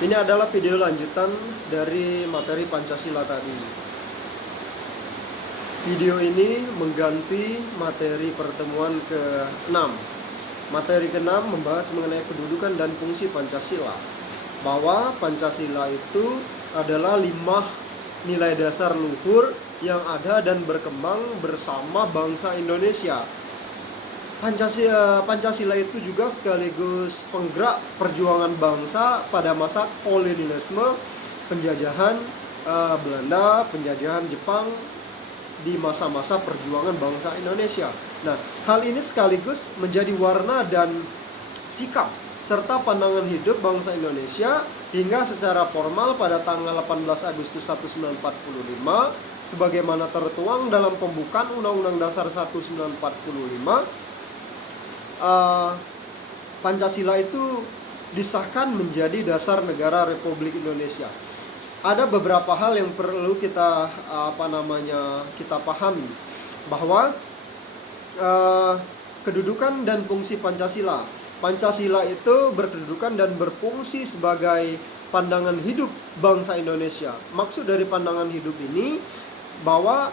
Ini adalah video lanjutan dari materi Pancasila tadi. Video ini mengganti materi pertemuan ke-6. Materi ke-6 membahas mengenai kedudukan dan fungsi Pancasila. Bahwa Pancasila itu adalah 5 nilai dasar luhur yang ada dan berkembang bersama bangsa Indonesia. Pancasila itu juga sekaligus penggerak perjuangan bangsa pada masa kolonialisme, penjajahan Belanda, penjajahan Jepang di masa-masa perjuangan bangsa Indonesia. Nah, hal ini sekaligus menjadi warna dan sikap serta pandangan hidup bangsa Indonesia hingga secara formal pada tanggal 18 Agustus 1945 sebagaimana tertuang dalam pembukaan Undang-Undang Dasar 1945. Pancasila itu disahkan menjadi dasar negara Republik Indonesia. Ada beberapa hal yang perlu kita kita pahami bahwa kedudukan dan fungsi Pancasila. Pancasila itu berkedudukan dan berfungsi sebagai pandangan hidup bangsa Indonesia. Maksud dari pandangan hidup ini bahwa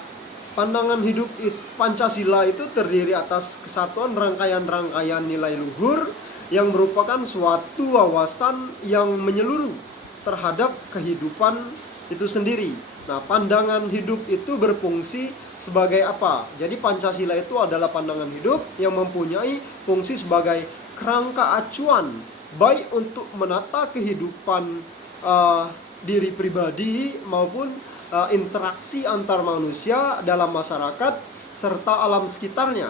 pandangan hidup Pancasila itu terdiri atas kesatuan rangkaian-rangkaian nilai luhur yang merupakan suatu wawasan yang menyeluruh terhadap kehidupan itu sendiri. Nah, pandangan hidup itu berfungsi sebagai apa? Jadi Pancasila itu adalah pandangan hidup yang mempunyai fungsi sebagai kerangka acuan baik untuk menata kehidupan diri pribadi maupun interaksi antar manusia dalam masyarakat serta alam sekitarnya.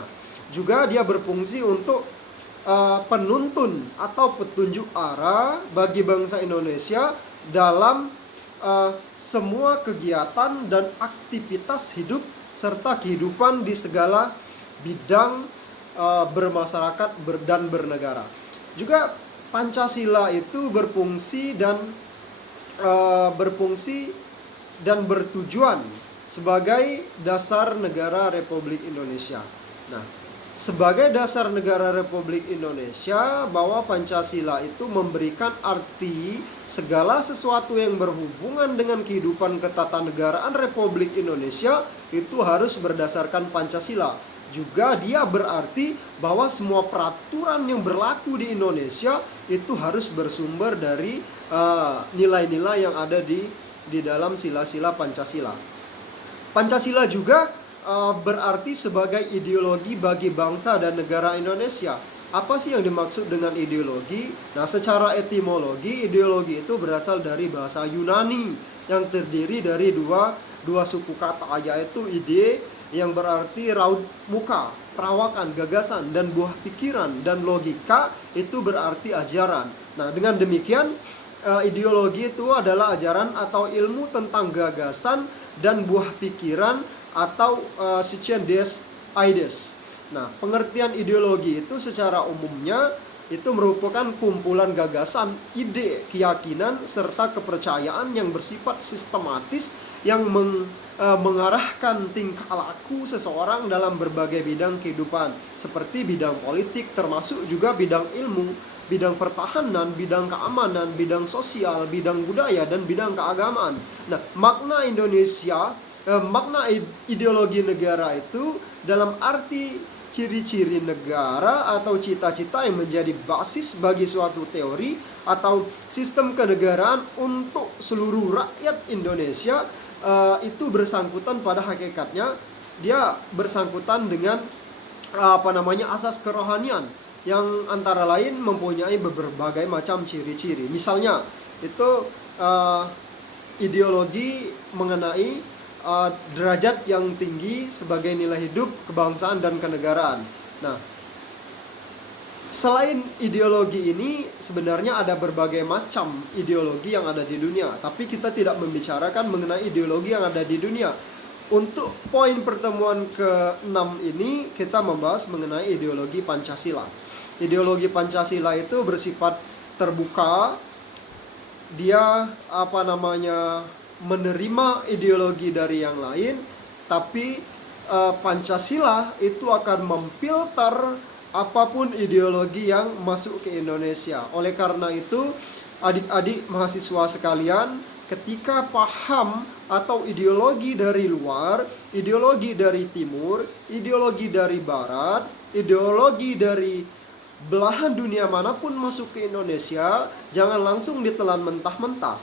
Juga dia berfungsi untuk penuntun atau petunjuk arah bagi bangsa Indonesia dalam semua kegiatan dan aktivitas hidup serta kehidupan di segala bidang bermasyarakat dan bernegara. Juga Pancasila itu berfungsi dan bertujuan sebagai dasar negara Republik Indonesia. Nah, sebagai dasar negara Republik Indonesia, bahwa Pancasila itu memberikan arti segala sesuatu yang berhubungan dengan kehidupan ketatanegaraan Republik Indonesia itu harus berdasarkan Pancasila. Juga dia berarti bahwa semua peraturan yang berlaku di Indonesia itu harus bersumber dari nilai-nilai yang ada di dalam sila-sila Pancasila. Pancasila juga berarti sebagai ideologi bagi bangsa dan negara Indonesia. Apa sih yang dimaksud dengan ideologi? Nah, secara etimologi, ideologi itu berasal dari bahasa Yunani yang terdiri dari dua suku kata, yaitu ide yang berarti raut muka, perawakan, gagasan, dan buah pikiran, dan logika itu berarti ajaran. Nah, dengan demikian ideologi itu adalah ajaran atau ilmu tentang gagasan dan buah pikiran atau sekian des ideas. Nah, pengertian ideologi itu secara umumnya itu merupakan kumpulan gagasan, ide, keyakinan, serta kepercayaan yang bersifat sistematis yang mengarahkan tingkah laku seseorang dalam berbagai bidang kehidupan, seperti bidang politik, termasuk juga bidang ilmu, bidang pertahanan, bidang keamanan, bidang sosial, bidang budaya, dan bidang keagamaan. Nah, makna Indonesia, makna ideologi negara itu dalam arti ciri-ciri negara atau cita-cita yang menjadi basis bagi suatu teori atau sistem kenegaraan untuk seluruh rakyat Indonesia, itu bersangkutan pada hakikatnya dia bersangkutan dengan asas kerohanian yang antara lain mempunyai berbagai macam ciri-ciri. Misalnya itu ideologi mengenai derajat yang tinggi sebagai nilai hidup, kebangsaan, dan kenegaraan. Nah, selain ideologi ini sebenarnya ada berbagai macam ideologi yang ada di dunia, tapi kita tidak membicarakan mengenai ideologi yang ada di dunia. Untuk poin pertemuan ke-6 ini kita membahas mengenai ideologi Pancasila. Ideologi Pancasila itu bersifat terbuka. Dia menerima ideologi dari yang lain, tapi Pancasila itu akan memfilter apapun ideologi yang masuk ke Indonesia. Oleh karena itu adik-adik mahasiswa sekalian, ketika paham atau ideologi dari luar, ideologi dari timur, ideologi dari barat, ideologi dari belahan dunia manapun masuk ke Indonesia, jangan langsung ditelan mentah-mentah.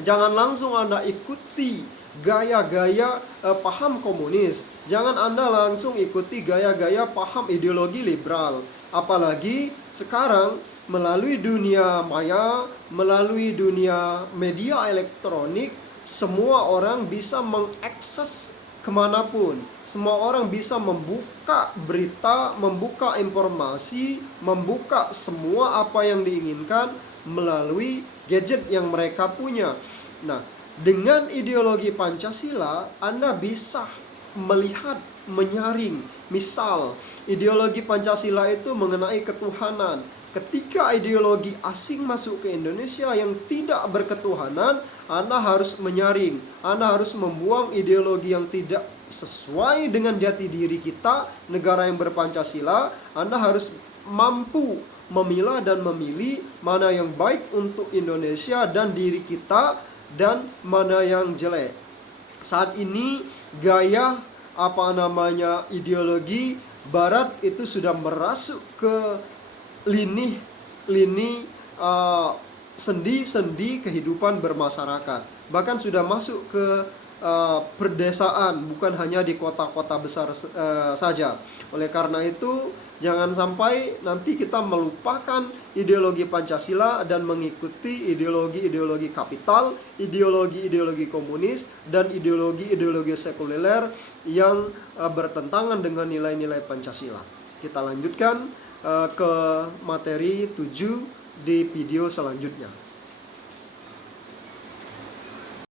Jangan langsung Anda ikuti gaya-gaya paham komunis. Jangan Anda langsung ikuti gaya-gaya paham ideologi liberal. Apalagi sekarang melalui dunia maya, melalui dunia media elektronik, semua orang bisa mengakses kemanapun. Semua orang bisa membuka berita, membuka informasi, membuka semua apa yang diinginkan melalui gadget yang mereka punya. Nah, dengan ideologi Pancasila, Anda bisa melihat, menyaring. Misal, ideologi Pancasila itu mengenai ketuhanan. Ketika ideologi asing masuk ke Indonesia yang tidak berketuhanan, Anda harus menyaring. Anda harus membuang ideologi yang tidak sesuai dengan jati diri kita, negara yang berpancasila. Anda harus mampu memilah dan memilih mana yang baik untuk Indonesia dan diri kita, dan mana yang jelek. Saat ini gaya ideologi barat itu sudah merasuk ke lini sendi-sendi kehidupan bermasyarakat. Bahkan sudah masuk ke perdesaan, bukan hanya di kota-kota besar saja. Oleh karena itu, jangan sampai nanti kita melupakan ideologi Pancasila dan mengikuti ideologi-ideologi kapital, ideologi-ideologi komunis, dan ideologi-ideologi sekuler yang bertentangan dengan nilai-nilai Pancasila. Kita lanjutkan ke materi 7 di video selanjutnya.